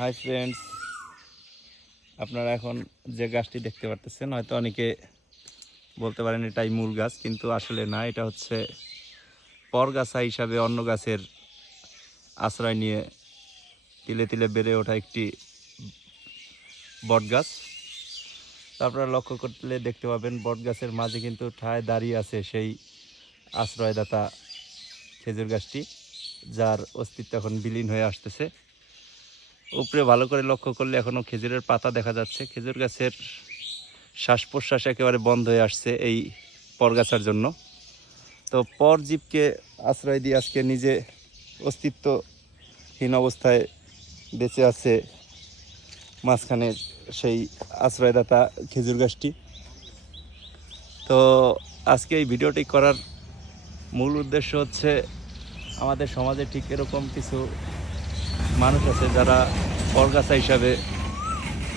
Hi friends, আপনারা এখন যে গাছটি দেখতে পারতেছেন হয়তো অনেকে বলতে পারেন এটাই মূল গাছ, কিন্তু আসলে না, এটা হচ্ছে পরগাছা হিসাবে অন্য গাছের আশ্রয় নিয়ে তিলে তিলে বেড়ে ওঠা একটি বট গাছ। তো আপনারা লক্ষ্য করলে দেখতে পাবেন বট গাছের মাঝে কিন্তু ঠায় দাঁড়িয়ে আছে সেই আশ্রয়দাতা খেজুর গাছটি, যার অস্তিত্ব এখন বিলীন হয়ে আসতেছে। উপরে ভালো করে লক্ষ্য করলে এখনও খেজুরের পাতা দেখা যাচ্ছে। খেজুর গাছের শ্বাস প্রশ্বাস একেবারে বন্ধ হয়ে আসছে এই পরগাছার জন্য। তো পরজীবকে আশ্রয় দিয়ে আজকে নিজে অস্তিত্বহীন অবস্থায় বেঁচে আছে মাঝখানে সেই আশ্রয়দাতা খেজুর গাছটি। তো আজকে এই ভিডিওটি করার মূল উদ্দেশ্য হচ্ছে, আমাদের সমাজে ঠিক এরকম কিছু মানুষ আছে যারা পরগাছা হিসাবে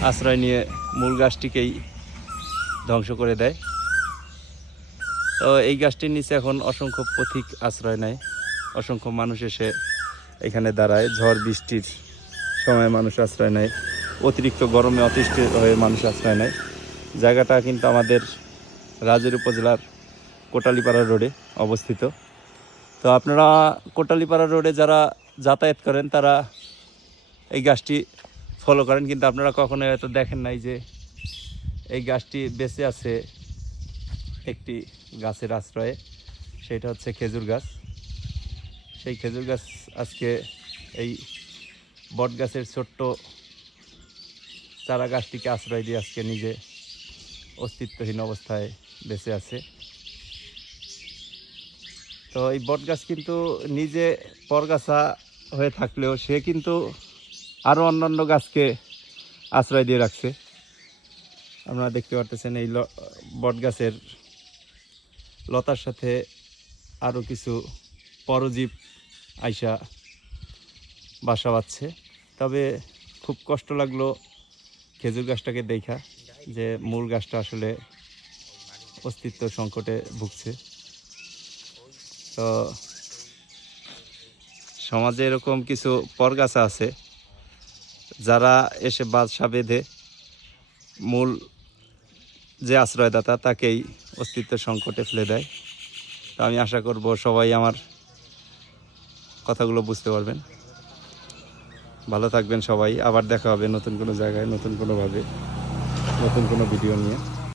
আশ্রয় নিয়ে মূল গাছটিকেই ধ্বংস করে দেয়। তো এই গাছটির নিচে এখন অসংখ্য পথিক আশ্রয় নেয়, অসংখ্য মানুষ এসে এখানে দাঁড়ায়। ঝড় বৃষ্টির সময় মানুষ আশ্রয় নেয়, অতিরিক্ত গরমে অতিষ্ঠ হয়ে মানুষ আশ্রয় নেয়। জায়গাটা কিন্তু আমাদের রাজৈর উপজেলার কোটালীপাড়া রোডে অবস্থিত। তো আপনারা কোটালীপাড়া রোডে যারা যাতায়াত করেন তারা এই গাছটি ফলো করেন, কিন্তু আপনারা কখনো হয়তো দেখেন নাই যে এই গাছটি বেঁচে আছে একটি গাছের আশ্রয়ে, সেটা হচ্ছে খেজুর গাছ। সেই খেজুর গাছ আজকে এই বট গাছের ছোট্ট চারা গাছটিকে আশ্রয় দিয়ে আজকে নিজে অস্তিত্বহীন অবস্থায় বেঁচে আছে। তো এই বট গাছ কিন্তু নিজে পরগাছা হয়ে থাকলেও সে কিন্তু আরও অন্যান্য গাছকে আশ্রয় দিয়ে রাখছে। আপনারা দেখতে পারতেছেন এই বট গাছের লতার সাথে আরও কিছু পরজীব আইসা বাসা বাঁধছে। তবে খুব কষ্ট লাগলো খেজুর গাছটাকে দেখা, যে মূল গাছটা আসলে অস্তিত্ব সংকটে ভুগছে। তো সমাজে এরকম কিছু পরগাছা আছে যারা এসে বাসা বেঁধে মূল যে আশ্রয়দাতা তাকেই অস্তিত্ব সংকটে ফেলে দেয়। তো আমি আশা করব সবাই আমার কথাগুলো বুঝতে পারবেন। ভালো থাকবেন সবাই। আবার দেখা হবে নতুন কোনো জায়গায়, নতুন কোনোভাবে, নতুন কোনো ভিডিও নিয়ে।